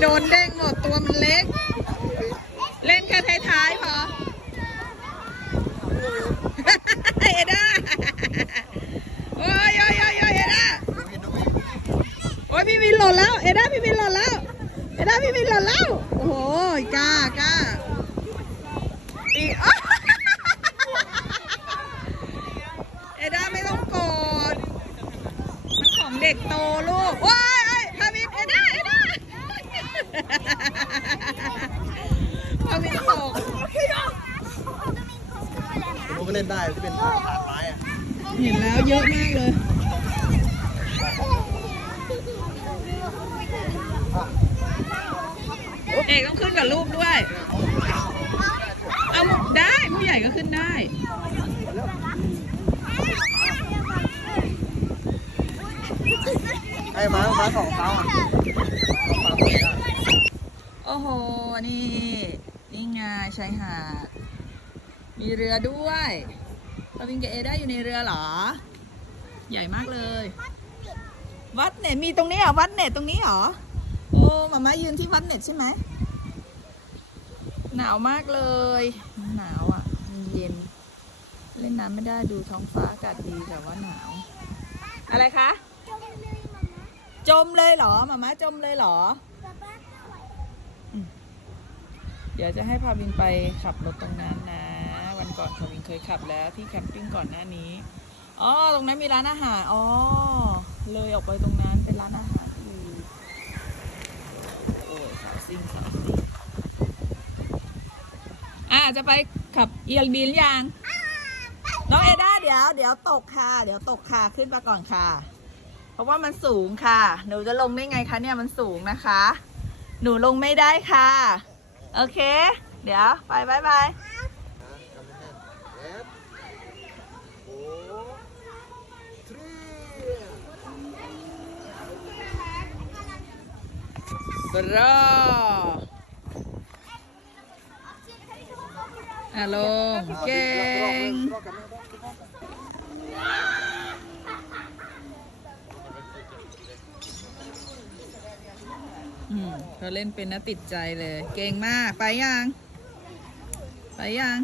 โดนเด้งหมดตัวมันเล็ก เล่นแค่ท้ายๆพอเอด้าโอ้ยโอ้ยโอ้ยโอ้ยเอด้าโอ้ยพี่วินหล่นแล้วเอด้าพี่วินหล่นแล้วเอด้าพี่วินหล่นแล้วโอ้โหกล้ากล้าอีเอด้าไม่ต้องโกรธมันของเด็กโตลูกว้ายเอ้ยพาวิดาเอด้า พาวินตก ก็เล่นได้ที่เป็นถาดไม้อะเห็นแล้วเยอะมากเลยเอกต้องขึ้นกับลูกด้วย เอาได้ผู้ใหญ่ก็ขึ้นได้ให้ม้าม้าสองเท้าอะโอ้โห นี่ นี่ไงชายหาด มีเรือด้วยปาวินกับเอได้อยู่ในเรือเหรอ ใหญ่มากเลย วัดเน็ตมีตรงนี้เหรอวัดเน็ตตรงนี้เหรอ โอ้มาม่ายืนที่วัดเน็ตใช่ไหม หนาวมากเลย หนาวอะมันเย็น เล่นน้ำไม่ได้ดูท้องฟ้าอากาศดีแต่ว่าหนาว อะไรคะ จมเลยเหรอมาม่าจมเลยเหรอ เดี๋ยวจะให้พาวินไปขับรถตรงนั้นนะ ก่อนพาวินเคยขับแล้วที่แคมปิ้งก่อนหน้านี้อ๋อตรงนั้นมีร้านอาหารอ๋อเลยออกไปตรงนั้นเป็นร้านอาหารอีกโอ้ยสาวซิ่งสาวซิ่งอะจะไปขับเอียร์บีนยังน้องเอด้าเดี๋ยวเดี๋ยวตกค่ะ เดี๋ยวตกค่ะขึ้นมาก่อนค่ะ เพราะว่ามันสูงค่ะ หนูจะลงได้ไงคะเนี่ยมันสูงนะคะ หนูลงไม่ได้ค่ะ โอเค เดี๋ยวไปบายบาย บรออะลงเก่งอืมเขาเล่นเป็นนะติดใจเลย เก่งมาก ไปยัง ไปยัง